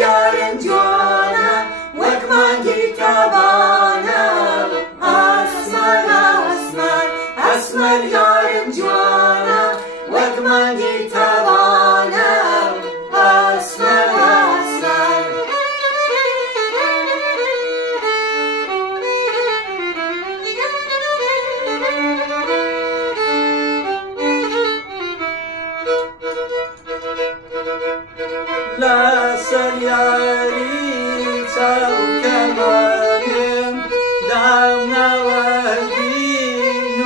yarın cana, vakman kitabana. Asmar, asmar, asmar yarın cana, vakman kitabana. Asmar, asmar. لا سياري كمانم دعونا ودين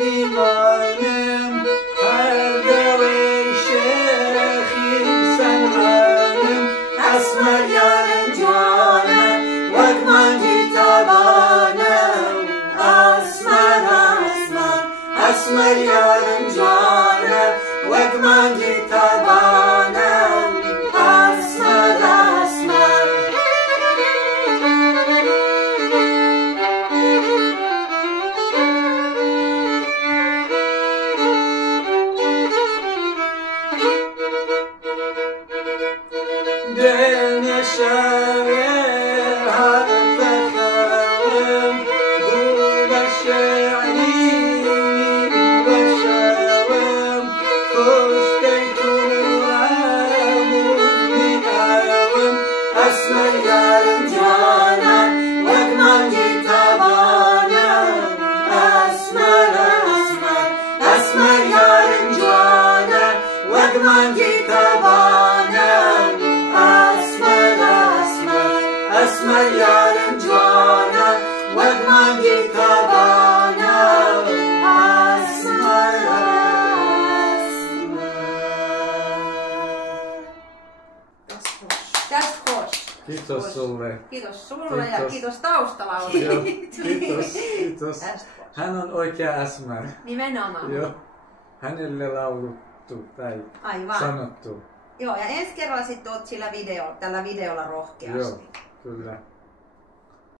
إيمانم هردوي شيخي سلمانم Asmar yarın cana, vakman kitabana. Asmar, asmar, asmar yarın cana, vakman kitabana. Asmar, asmar. دنيا شاوير حتى خاوم قول الشعرين وشاوم كشتيت وامودني آوم Asmar yarın cana, vakman kitabana. Asmar, asmar, asmar yarın cana, vakman kitabana. Asmar, asmar, asmar yarın cana, vakman kitabana. Asmar, asmar. That's posh. Kiitos sulle. Kiitos sulle ja Kiitos. kiitos taustalaululle. Joo, kiitos, kiitos. That's posh. Hän on oikea Asmar. Nimenomaan. Joo. Hänelle lauluttu tai Aivan. sanottu. Joo, ja ensi kerralla sitten oot tällä videolla rohkeasti. Joo, kyllä.